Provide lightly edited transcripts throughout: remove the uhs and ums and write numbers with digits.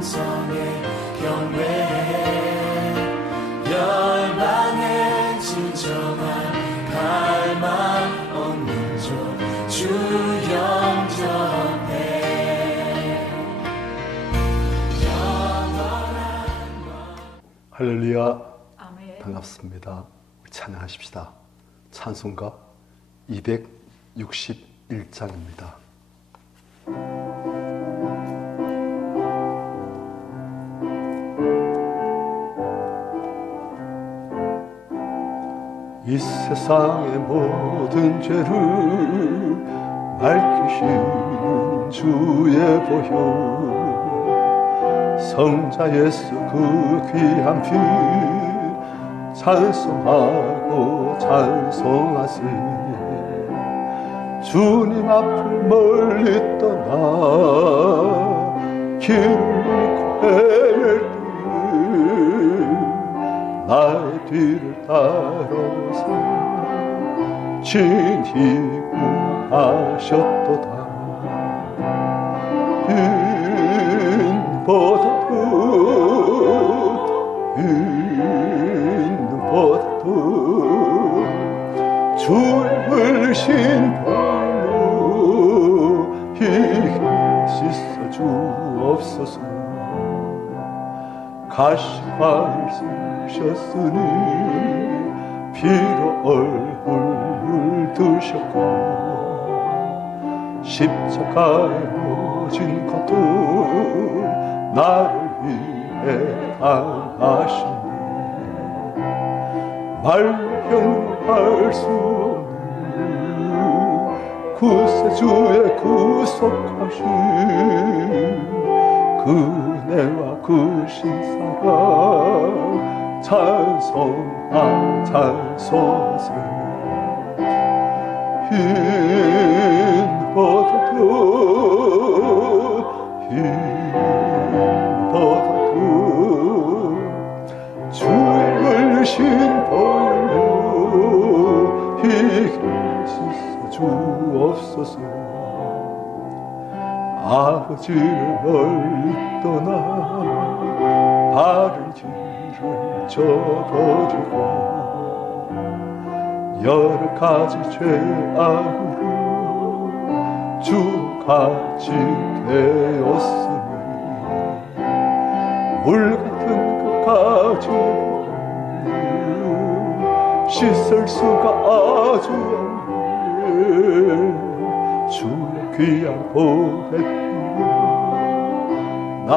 음성에 경배해 열방의 진정한 갈망 없는 주 영접해 할렐루야. 아멘. 반갑습니다. 우리 찬양하십시다. 찬송가 261장입니다. 이 세상의 모든 죄를 밝히시는 주의 보혈 성자 예수 그 귀한 피 찬송하고 찬송하세. 주님 앞을 멀리 떠나 길을 헤맬 때 나의 뒤를 따라오사 진히 구하셨도다. 윤보다도 주의 흘리신 볼로 희게 씻어 주옵소서. 가시관을 쓰셨으니 피로 얼굴을 드셨고 십자가에 못 고통 나를 위해 당하시네. 말로 형용할 수 없는 구세주의 구속하신 그네와 그 신사랑 찬송하세. 흰보다도 주의 흘리신 볼로 희게 씻어 주옵소서. 아버지를 멀리 떠나 바른 길을 저버리고 여러 가지 죄악으로 주같이 되었으니 물 같은 그 가지를 씻을 수가 아주 없네. 주의 귀한 보배 피로 날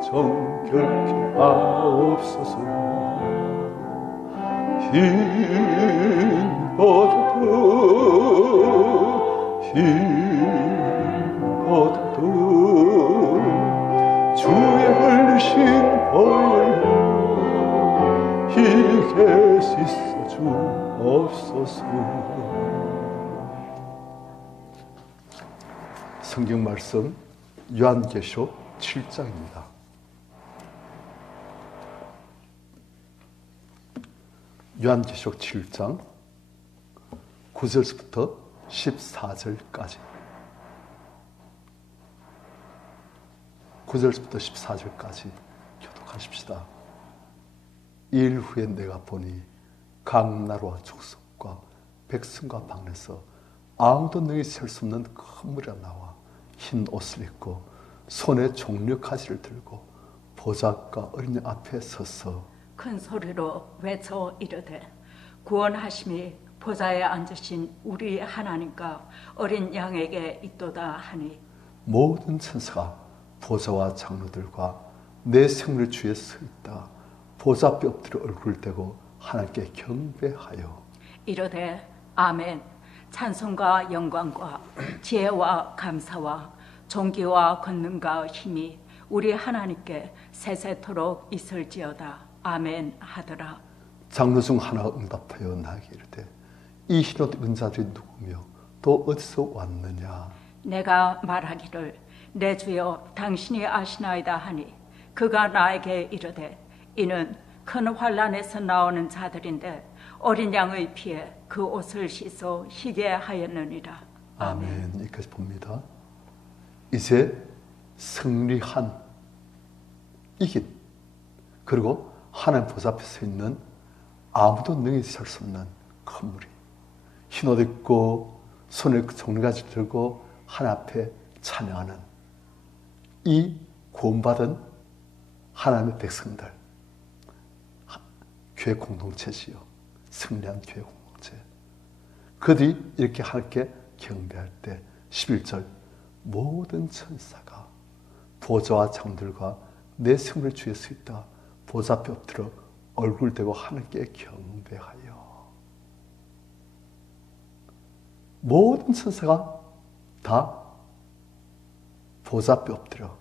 정결케 하옵소서. 흰보다도 주의 흘리신 볼로 희게 씻어 주옵소서. 성경 말씀 요한계시록 7장입니다. 요한계시록 7장 9절부터 14절까지 9절부터 14절까지 교독하십시다. 일 후에 내가 보니 각 나라와 족속과 백성과 방에서 아무도 능히 셀 수 없는 큰 무리가 나와 흰 옷을 입고 손에 종려가지를 들고 보좌과 어린 양 앞에 서서 큰 소리로 외쳐 이르되 구원하심이 보좌에 앉으신 우리 하나님과 어린 양에게 있도다 하니 모든 천사가 보좌와 장로들과 내 생물 주에 서 있다 보좌 앞에 엎드려 얼굴을 대고 하나님께 경배하여 이르되 아멘. 찬송과 영광과 지혜와 감사와 존귀와 권능과 힘이 우리 하나님께 세세토록 있을지어다. 아멘 하더라. 장로 중 하나가 응답하여 나에게 이르되 이 흰옷 입은 자들이 누구며 또 어디서 왔느냐. 내가 말하기를 내 주여 당신이 아시나이다 하니 그가 나에게 이르되 이는 큰 환난에서 나오는 자들인데 어린 양의 피에 그 옷을 씻어 희게 하였느니라. 아멘. 여기까지 봅니다. 이제 승리한 이긴, 그리고 하나님 보좌 앞에 서 있는 아무도 능히 설 수 없는 큰 무리, 흰 옷 입고 손에 종려가지 들고 하나님 앞에 찬양하는 이 구원받은 하나님의 백성들, 교회 공동체지요. 승리한 교회 공동체. 그들이 이렇게 하나님께 경배할 때 11절 모든 천사가 보좌와 장들과 내 생명을 주에 서 있다 보좌 앞에 엎드려 얼굴 대고 하나님께 경배하여. 모든 천사가 다 보좌 앞에 엎드려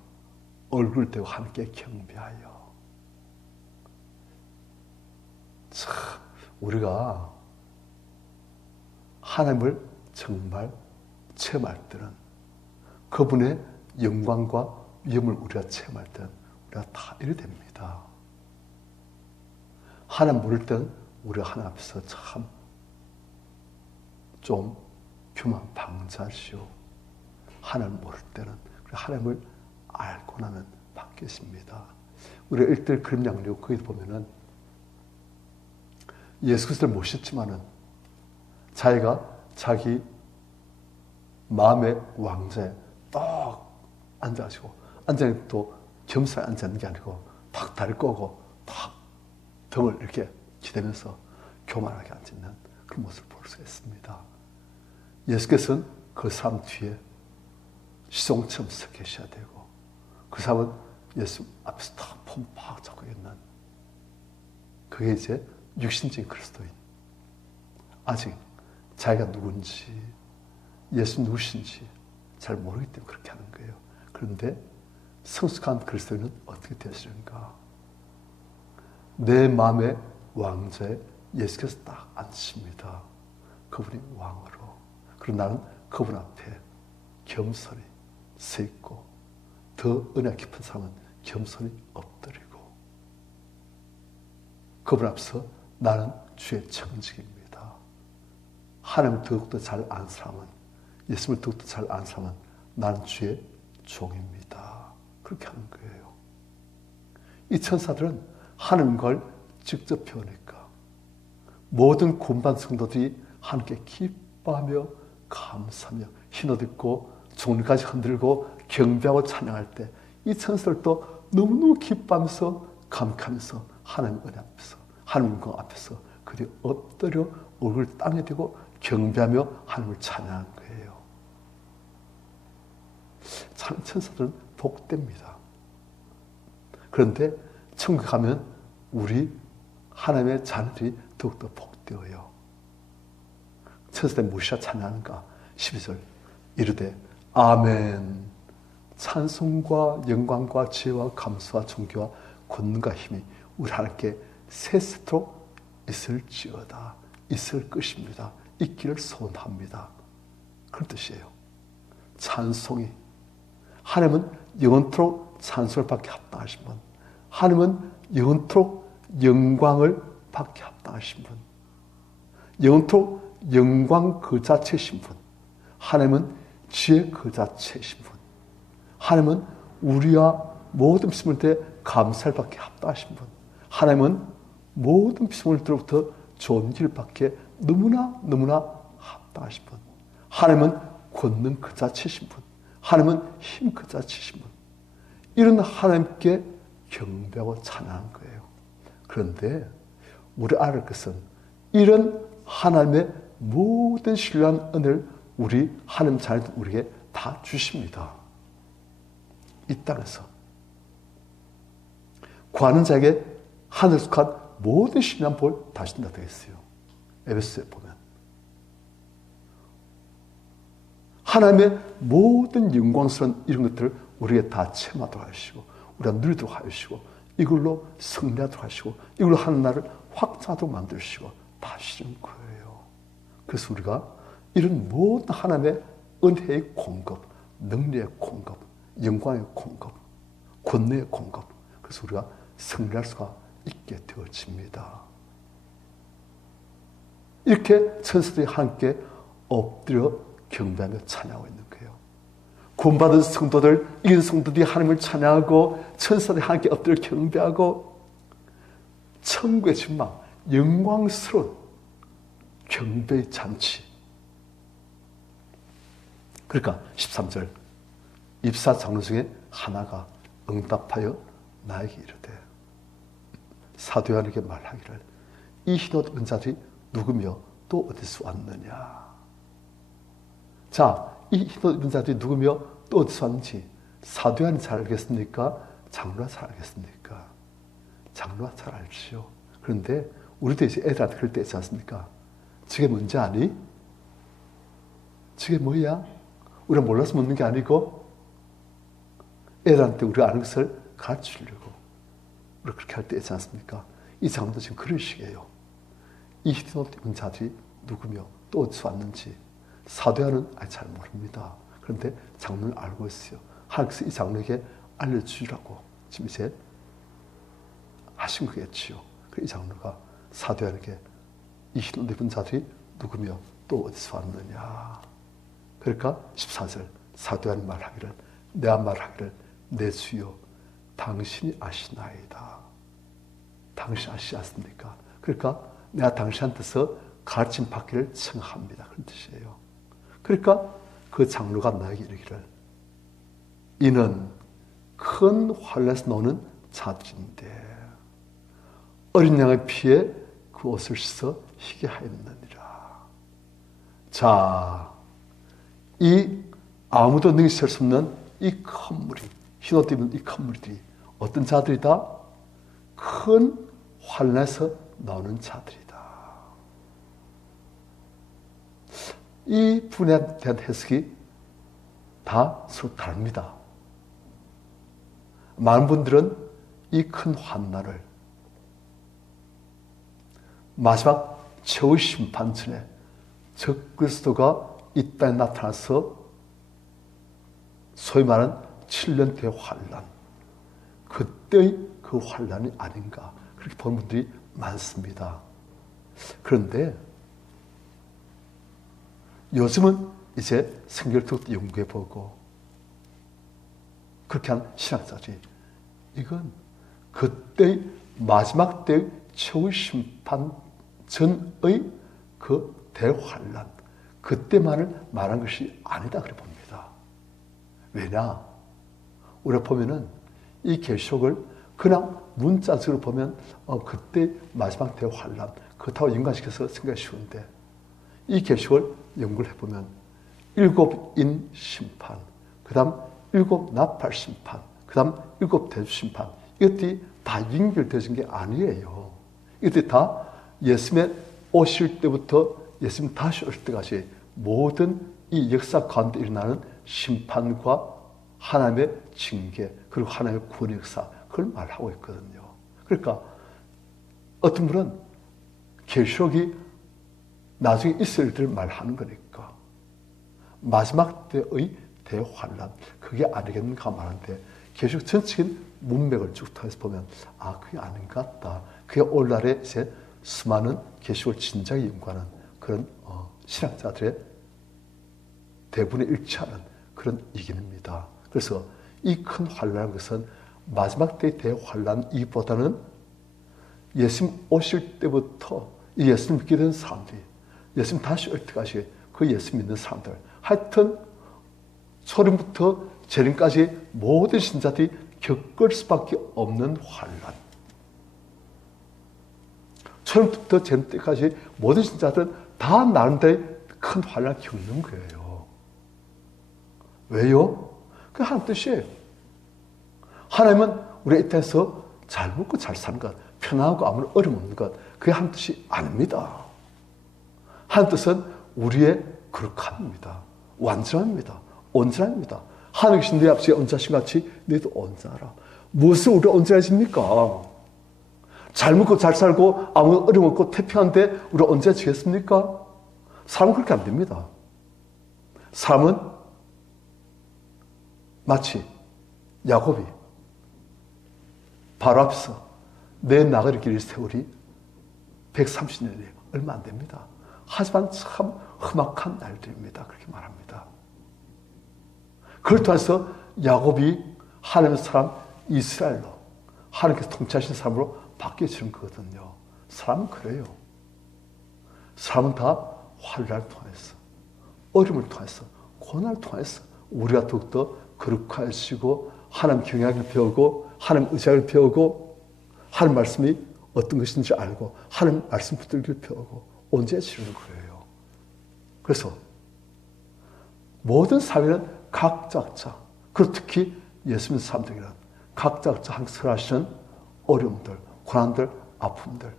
얼굴 대고 하나님께 경배하여. 참, 우리가 하나님을 정말 체험할 때는, 그분의 영광과 위엄을 우리가 체험할 때는 우리가 다 이래 됩니다. 하나님 모를 때는 우리가 하나님 앞에서 참 좀 교만방자하시오. 하나님 모를 때는 하나님을 알고 나면 바뀌십니다. 우리가 일대일 그림 양리고 거기 보면은 예수 그리스도를 모셨지만은 자기가 자기 마음의 왕자에 딱 앉아가지고, 앉아있는 또 겸사에 앉아있는 게 아니고 탁 다리 꼬고 탁 등을 이렇게 기대면서 교만하게 앉아있는 그런 모습을 볼 수 있습니다. 예수께서는 그 사람 뒤에 시종처럼 서 계셔야 되고, 그 사람은 예수 앞에서 다 폼팍 잡고 있는, 그게 이제 육신적인 그리스도인. 아직 자기가 누군지, 예수 누구신지 잘 모르기 때문에 그렇게 하는 거예요. 그런데 성숙한 그리스도인은 어떻게 되시는가? 내 마음의 왕자에 예수께서 딱 앉으십니다. 그분이 왕으로. 그리고 나는 그분 앞에 겸손히 서 있고, 더 은혜 깊은 사람은 겸손히 엎드리고, 그분 앞에서 나는 주의 청직입니다. 하나님을 더욱더 잘 아는 사람은, 예수님을 더욱더 잘 아는 사람은 나는 주의 종입니다. 그렇게 하는 거예요. 이 천사들은 하나님과 직접 배우니까 모든 군반 성도들이 하나님께 기뻐하며 감사하며 흰옷 입고 종려까지 흔들고 경배하고 찬양할 때 이 천사들도 너무너무 기뻐하면서 감격하면서 하나님 은혜 앞에서, 하나님 영광 앞에서 그들이 엎드려 얼굴 땅에 대고 경배하며 하나님을 찬양한 거예요. 참 천사들은 복됩니다. 그런데 천국 가면 우리 하나님의 자녀들이 더욱더 복되어요. 천사들 무엇이라 찬양하는가? 12절 이르되 아멘. 찬송과 영광과 지혜와 감수와 존귀와 권능과 힘이 우리 하나님께 세세토록 있을지어다. 있을 것입니다. 있기를 소원합니다. 그런 뜻이에요. 찬송이, 하나님은 영원토록 찬송을 받게 합당하신 분, 하나님은 영원토록 영광을 받게 합당하신 분, 영원토록 영광 그 자체이신 분, 하나님은 지혜 그 자체이신 분, 하나님은 우리와 모든 피조물 때 감사를 받게 합당하신 분, 하나님은 모든 피조물들로부터 존귀를 받게 너무나 합당하신 분, 하나님은 권능 그 자체이신 분, 하나님은 힘 그 자체이신 분, 이런 하나님께 경배하고 찬양한 거예요. 그런데 우리 알을 것은 이런 하나님의 모든 신령한 은혜를 우리 하나님 자녀들 우리에게 다 주십니다. 이 땅에서 구하는 자에게 하늘에 속한 모든 신령한 볼 다 주신다 되어 있어요. 에베소에 보면 하나님의 모든 영광스러운 이런 것들을 우리에게 다 체험하도록 하시고, 우리가 누리도록 하시고, 이걸로 승리하도록 하시고, 이걸로 하는 날을 확장하도록 만드시고 다 하시는 거예요. 그래서 우리가 이런 모든 하나님의 은혜의 공급, 능력의 공급, 영광의 공급, 권능의 공급, 그래서 우리가 승리할 수가 있게 되어집니다. 이렇게 천사들이 함께 엎드려 경배하며 찬양하고 있는 거예요. 구원받은 성도들, 이긴 성도들이 하나님을 찬양하고 천사들이 함께 엎드려 경배하고 천국의 전망, 영광스러운 경배의 잔치. 그러니까 13절 입사 장로 중에 하나가 응답하여 나에게 이르되 사도 요한에게 말하기를 이 흰옷 입은 자들이 누구며 또 어디서 왔느냐. 자, 이 흰옷 입은 자들이 누구며 또 어디서 왔는지 사도 요한이 잘 알겠습니까? 장로가 잘 알겠습니까? 장로가 잘 알지요. 그런데 우리도 이제 애들한테 그럴 때 있지 않습니까? 저게 뭔지 아니? 저게 뭐야? 우리가 몰라서 묻는 게 아니고 애들한테 우리가 아는 것을 가르치려고 우리가 그렇게 할 때 있지 않습니까? 이 장로도 지금 그런 식이에요. 이 흰옷 입은 자들이 누구며 또 어디서 왔는지 사도 요한은 잘 모릅니다. 그런데 장로는 알고 있어요. 하나님께서 이 장로에게 알려주라고 지금 이제 하신 거겠지요. 이 장로가 사도 요한에게 이 흰옷 입은 자들이 누구며 또 어디서 왔느냐. 그러니까 14절 사도 요한이 말하기를 내가 말하기를 내 주여 당신이 아시나이다. 당신 아시지 않습니까? 그러니까 내가 당신한테서 가르침 받기를 청합니다. 그런 뜻이에요. 그러니까 그 장로가 나에게 이르기를 이는 큰 환란에서 나오는 자들인데 어린 양의 피에 그 옷을 씻어 희게 하였느니라. 자, 이 아무도 능치할 수 없는 이 큰 무리, 흰옷 입은 이 큰 무리들이 어떤 자들이다? 큰 환란에서 나오는 자들이다. 이 부분에 대한 해석이 다 서로 다릅니다. 많은 분들은 이 큰 환난을 마지막 최후의 심판 전에 적그리스도가 이 땅에 나타나서 소위 말하는 7년 대환란, 그때의 그 환란이 아닌가 그렇게 보는 분들이 많습니다. 그런데 요즘은 이제 성경을 연구해보고 그렇게 한 신학자들이 이건 그때의 마지막 때의 최후의 심판 전의 그 대환란, 그때만을 말한 것이 아니다 그래 봅니다. 왜냐? 우리가 보면은 이 계시록을 그냥 문자적으로 보면 그때 마지막 대환란 그렇다고 연관시켜서 생각이 쉬운데 이 계시록을 연구를 해보면 7인 심판, 그 다음 7 나팔 심판, 그 다음 7 대주 심판, 이것들이 다 연결되어진 게 아니에요. 이것들이 다 예수님의 오실 때부터 예수님 다시 오실 때까지 모든 이 역사 가운데 일어나는 심판과 하나님의 징계 그리고 하나님의 구원의 역사 그걸 말하고 있거든요. 그러니까 어떤 분은 계시록이 나중에 있을 일들을 말하는 거니까 마지막 때의 대환란 그게 아니겠는가 말하는데 계시록 전체적인 문맥을 쭉 통해서 보면 그게 아닌 것 같다. 그게 오늘날에 이제 수많은 계시록을 진작에 연구하는 그런 신학자들의 대부분에 일치하는 그런 이견입니다. 그래서 이 큰 환란이라는 것은 마지막 때의 대환란이보다는 예수님 오실 때부터 이 예수님 믿게 된 사람들이 예수님 다시 올 때까지 그 예수님 믿는 사람들 하여튼 소림부터 재림까지 모든 신자들이 겪을 수밖에 없는 환란. 소림부터 재림 때까지 모든 신자들은 다 나름대로 큰 환란을 겪는 거예요. 왜요? 그게 하나님 뜻이에요. 하나님은 우리 이 땅에서 잘 먹고 잘 사는 것, 편하고 아무런 어려움 없는 것, 그게 하나님 뜻이 아닙니다. 하나님 뜻은 우리의 거룩함입니다. 완전합니다. 온전합니다. 하나님 계신 내 아버지의 온전하신 같이 너희도 온전하라. 무엇을 우리가 온전해집니까? 잘 먹고 잘 살고 아무 어려움 없고 태평한데 우리가 온전해지겠습니까? 사람은 그렇게 안 됩니다. 사람은 마치 야곱이 바로 앞에서 내 나갈 길을 세우리 130년이 얼마 안 됩니다. 하지만 참 험악한 날들입니다. 그렇게 말합니다. 그걸 통해서 야곱이 하나님의 사람 이스라엘로 하나님께서 통치하신 사람으로 바뀌어지는 거거든요. 사람은 그래요. 사람은 다 환난을 통해서, 어려움을 통해서, 고난을 통해서 우리가 더욱더 거룩해지고 하나님 경외하기를 배우고 하나님 의지하기를 배우고 하나님 말씀이 어떤 것인지 알고 하나님 말씀 붙들기를 배우고 온전해지는 거예요. 그래서 모든 사회는 각자, 그리고 특히 예수 믿는 사람들에게는 각자 항상 하시는 어려움들, 고난들, 아픔들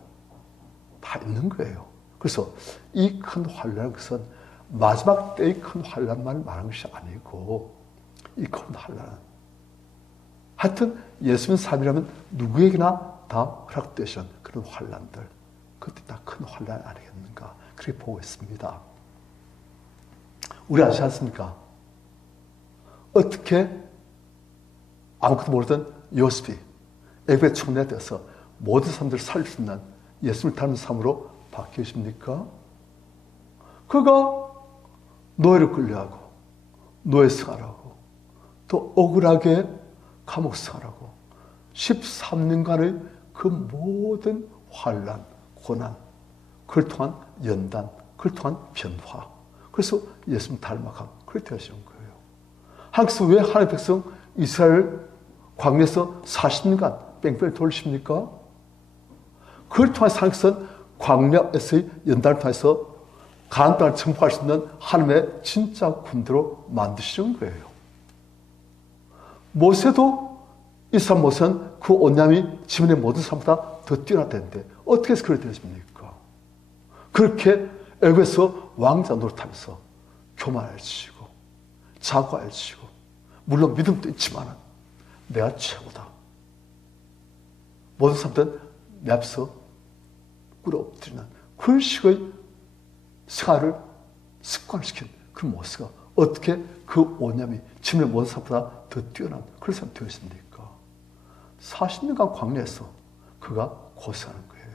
다 있는 거예요. 그래서 이 큰 환난은 것은 마지막 때의 큰 환난만 말하는 것이 아니고 이 큰 환난은 하여튼 예수 믿는 사람이라면 누구에게나 다 허락되신 그런 환난들, 그것도 다 큰 환난 아니겠는가 그렇게 보고 있습니다. 우리 아시지 않습니까? 어떻게 아무것도 모르던 요셉이 애굽의 총리가 되어서 모든 사람들을 살릴 수 있는 예수를 닮은 삶으로 바뀌십니까? 그가 노예로 끌려가고 노예 생활하고 또 억울하게 감옥 생활하고 13년간의 그 모든 환난, 고난, 그걸 통한 연단, 그걸 통한 변화. 그래서 예수님 닮아가 그렇게 되시는 거예요. 하나님께서 왜 하나님의 백성 이스라엘 광야에서 40년간 뺑뺑이 돌리십니까? 그걸 통해서 하나님께서는 광야에서의 연단을 통해서 가나안 땅을 정복할 수 있는 하나님의 진짜 군대로 만드시는 거예요. 모세도 이스라엘 모세는 그 온유함이 지면의 모든 사람보다 더 뛰어나다는데 어떻게 해서 그렇게 되십니까? 그렇게 애굽에서 왕자 노릇하면서 교만해지고 자고해지고 물론 믿음도 있지만 내가 최고다. 모든 사람들은 내 앞에서 꿇어 엎드리는 그런 식의 생활을 습관시킨 그 모습가 어떻게 그 온유함이 지면의 모든 사람보다 더 뛰어난 그런 사람이 되었습니까? 40년간 광야에서 그가 고생하는 거예요.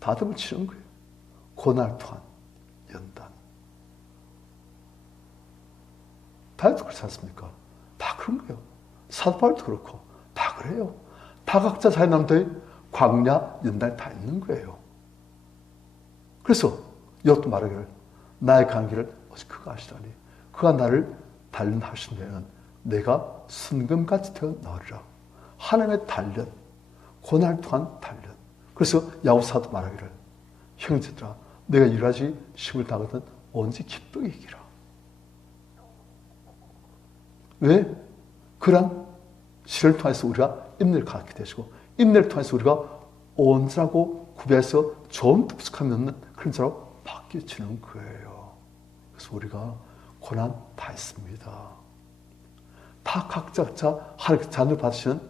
다듬을 치는 거예요. 고난을 통한 연단. 다이어트 그렇지 않습니까? 다 그런 거예요. 사도 바울도 그렇고 다 그래요. 다 각자 자기 남들의 광야 연단이 다 있는 거예요. 그래서 이것도 말하기를 나의 관계를 오직 그가 아시다니 그가 나를 단련하신 데에는 내가 순금같이 되어 나으리라. 하나님의 단련, 고난을 통한 단련. 그래서 야고보서도 말하기를 형제들아 내가 이러지 심을 당하거든 언제 기쁘게 이기라. 왜? 그런 시를 통해서 우리가 인내를 갖게 되시고 인내를 통해서 우리가 온전하고 구별해서 좋은 습관이 없는 그런 자로 바뀌어지는 거예요. 그래서 우리가 고난 다 있습니다. 다 각자 하나님께 자녀를 받으시는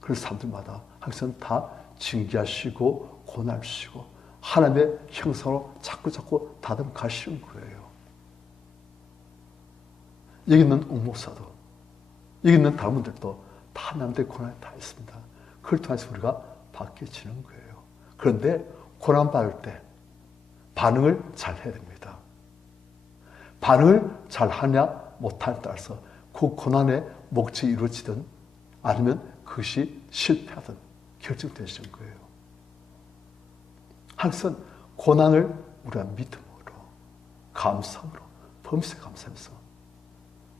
그런 사람들마다 항상 다 징계하시고 고난하시고 하나님의 형상으로 자꾸 다듬어 가시는 거예요. 여기 있는 옥목사도 여기 있는 다른 분들도 다 남들의 고난이 다 있습니다. 그걸 통해서 우리가 바뀌어지는 거예요. 그런데 고난받을 때 반응을 잘 해야 됩니다. 반응을 잘 하냐 못하냐에 따라서 그 고난의 목적이 이루어지든 아니면 그것이 실패하든 결정되시는 거예요. 항상 고난을 우리가 믿음으로 감사함으로 범사에 감사하면서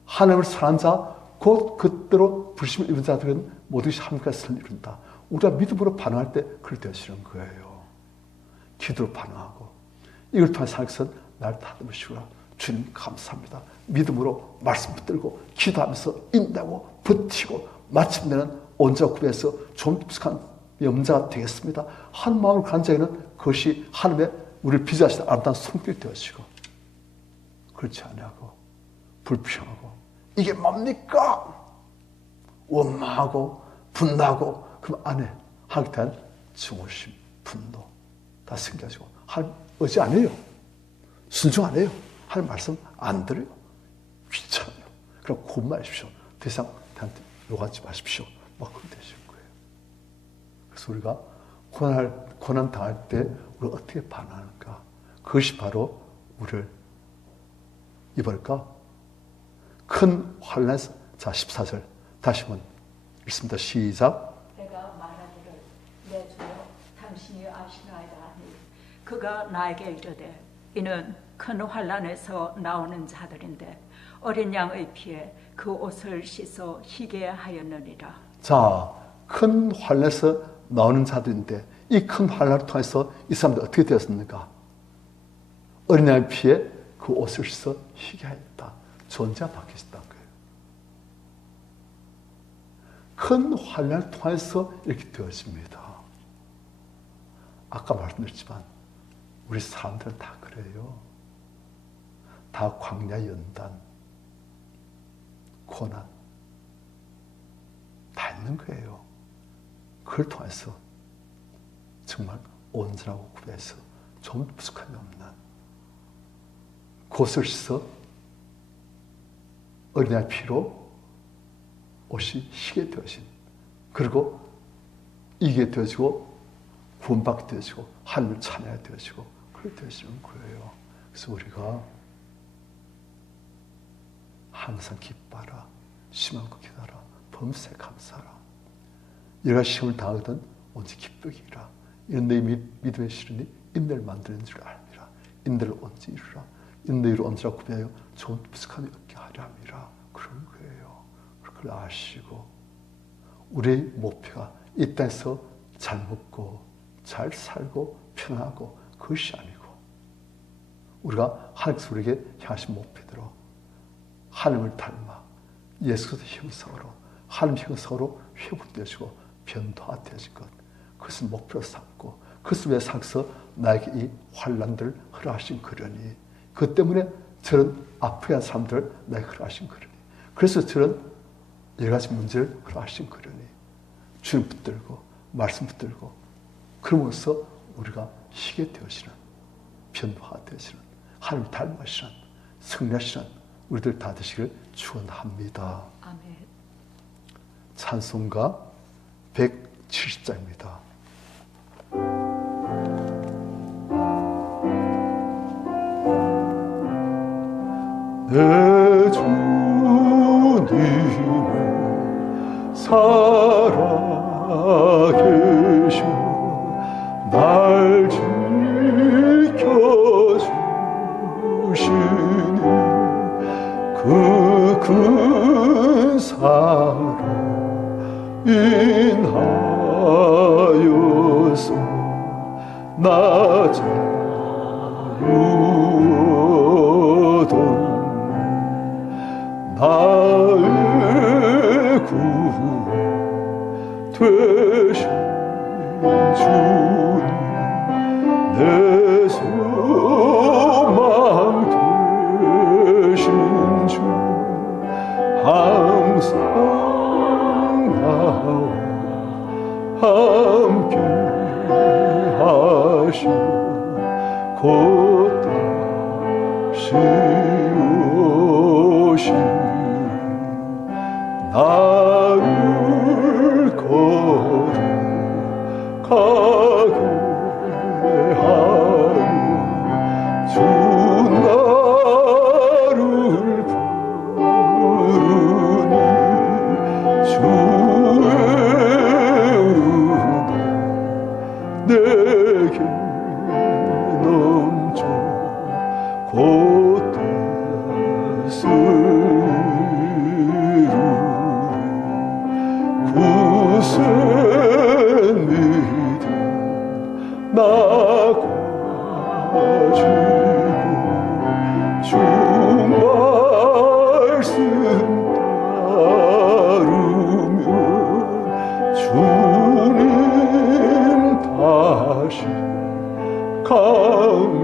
하나님을 사랑하는 자 곧 그대로 불심을 이룬 자들은 모두시 하나님께서 선을 이룬다. 우리가 믿음으로 반응할 때 그렇게 되시는 거예요. 기도로 반응하고 이걸 통해서 하나님께서 나를 다듬으시구나. 주님 감사합니다. 믿음으로 말씀 붙들고 기도하면서 인내하고 버티고 마침내는 온전한 구별해서 좀 익숙한 염자가 되겠습니다. 한 마음을 가는 자에는 그것이 하나님의 우리를 빚어하시는 아름다운 손길이 되어지고 그렇지 않냐고 불평하고 이게 뭡니까? 원망하고 분노하고 그럼 안에 하나님에 대한 증오심, 분노 다 생겨지고 하나님 의지 안 해요. 순종 안 해요. 하나님 말씀 안 들어요. 귀찮아요. 그럼 고만하십시오. 더 이상 나한테 욕하지 마십시오. 막 그렇게 되시는 거예요. 그래서 우리가 고난 당할 때 우리가 어떻게 반응하는가? 그것이 바로 우리를 이볼까? 큰 환란에서, 자 14절 다시 한번 읽습니다. 시작. 내가 말하기를 내 주여 당신이 아시나이다 하니 그가 나에게 이르되 이는 큰 환란에서 나오는 자들인데 어린 양의 피에 그 옷을 씻어 희게 하였느니라. 자, 큰 환란에서 나오는 자들인데 이 큰 환란을 통해서 이 사람들 어떻게 되었습니까? 어린 양의 피에 그 옷을 씻어 희게 하였다. 존재가 바뀌었다는 거예요. 큰 환란을 통해서 이렇게 되어집니다. 아까 말씀드렸지만 우리 사람들은 다 그래요. 다 광야 연단, 고난 다 있는 거예요. 그걸 통해서 정말 온전하고 구별해서 좀 부족함이 없는 곳을 씻어 어린아이 피로 옷이 희게 되어진, 그리고 이게 되어지고 구원받게 되어지고 하늘을 찬양하게 되어지고 그렇게 되어지는 거예요. 그래서 우리가 항상 기뻐하라, 심한 거 기다라, 범사에 감사하라. 얘가 시험을 당하거든 언제 기쁘기라. 이런 너희 믿음의 시련이 인내를 만드는 줄 알미라. 인내를 언제 이루라. 인내를 언제라 구비하여 좋은 부족함이 없게 하려 함이라. 그런 거예요. 그걸 아시고 우리의 목표가 이 땅에서 잘 먹고 잘 살고 편하고 그것이 아니고 우리가 하나님께서 우리에게 향하신 목표대로 하나님을 닮아 예수 그리스도의 형상으로 하나님 형상으로 회복되어지고 변화되어진 것, 그것을 목표로 삼고 그것을 위해 상서 나에게 이 환난들을 허락하신 그러니 그 때문에 저런 아프게 한 사람들을 나에게 허락하신 그러니 그래서 저런 여러 가지 문제를 허락하신 그러니 주님 붙들고 말씀 붙들고 그러면서 우리가 희게 되어지는 변화되어지는 하나님 닮으시는 승리하시는 우리들 다 되시기를 축원합니다. 아멘. 찬송가 170장입니다. 내 주님은 살아계셔 날 지켜주시니 그 큰 사랑 인하여서 나 자유하던 나의 구원 되신 주님 내 소망 되신 주 항상 나와 함께 하시 곧 다시 오시 나를 거룩하게 하여 주 나를 부르니 주의 은혜 내게 넘쳐 곧 뜻을 구세 믿음 나 가지고 주 말씀 따르며 주님 다시 강림할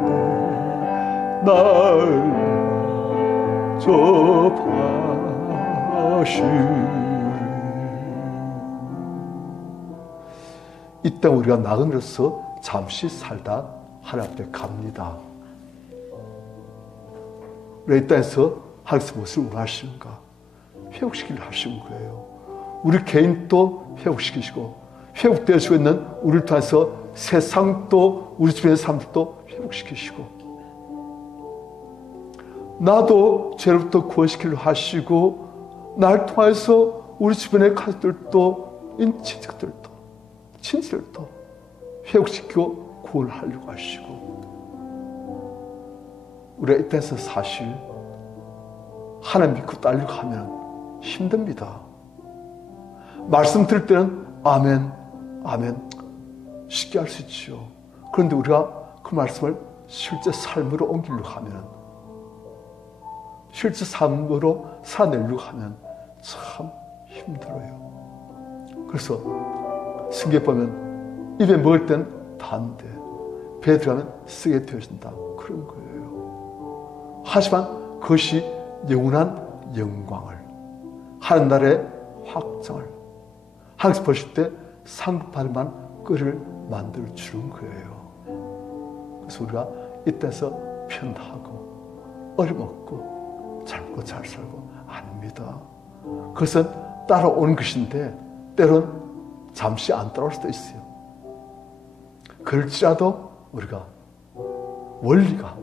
때 날 접하시리. 이때 우리가 나그네로서 잠시 살다 하나님 앞에 갑니다. 우리 이 땅에서 하나님께서 무엇을 원하시는가 회복시키려 하시는 거예요. 우리 개인도 회복시키시고 회복되어지고 있는 우리를 통해서 세상도 우리 주변의 사람들도 회복시키시고 나도 죄로부터 구원시키려 하시고 날 통해서 우리 주변의 가족들도 친지들도 회복시키고 구원하려고 하시고 우리가 이 땅에서 사실 하나님 믿고 따르려고 하면 힘듭니다. 말씀 들을 때는 아멘, 아멘 쉽게 할 수 있지요. 그런데 우리가 그 말씀을 실제 삶으로 옮기려고 하면, 실제 삶으로 살아내려고 하면 참 힘들어요. 그래서 성경에 보면 입에 먹을 땐 다한데 배에 들어가면 쓰게 되어진다, 그런 거예요. 하지만 그것이 영원한 영광을, 하는 날의 확장을 하나님께서 보실 때 상급받을 만한 끓을 만들어 주는 거예요. 그래서 우리가 이때서 편하고 어림없고 잘 먹고 잘 살고 아닙니다. 그것은 따라오는 것인데 때론 잠시 안 따라올 수도 있어요. 그럴지라도 우리가 원리가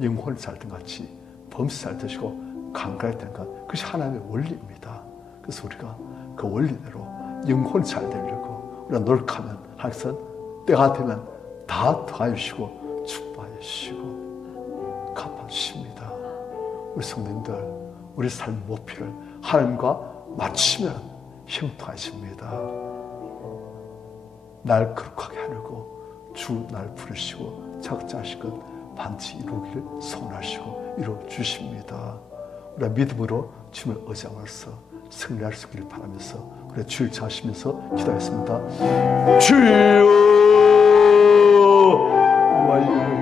영혼을 살던 같이 범수 잘 되시고 강건해야 되는 것, 그것이 하나님의 원리입니다. 그래서 우리가 그 원리대로 영혼이 잘 되려고 우리가 노력하면 하여튼 때가 되면 다 더하여 주시고 축복하여 주시고 갚아주십니다. 우리 성도님들, 우리 삶의 목표를 하나님과 맞추면 형통하십니다. 날 거룩하게 하려고 주 날 부르시고 작정하실 것 반드시 이루기를 소원하시고 이루어주십니다. 우리가 믿음으로 주님을 의지함으로써 승리할 수 있기를 바라면서 우리 주를 찾으시면서 기도하겠습니다. 주여 와요.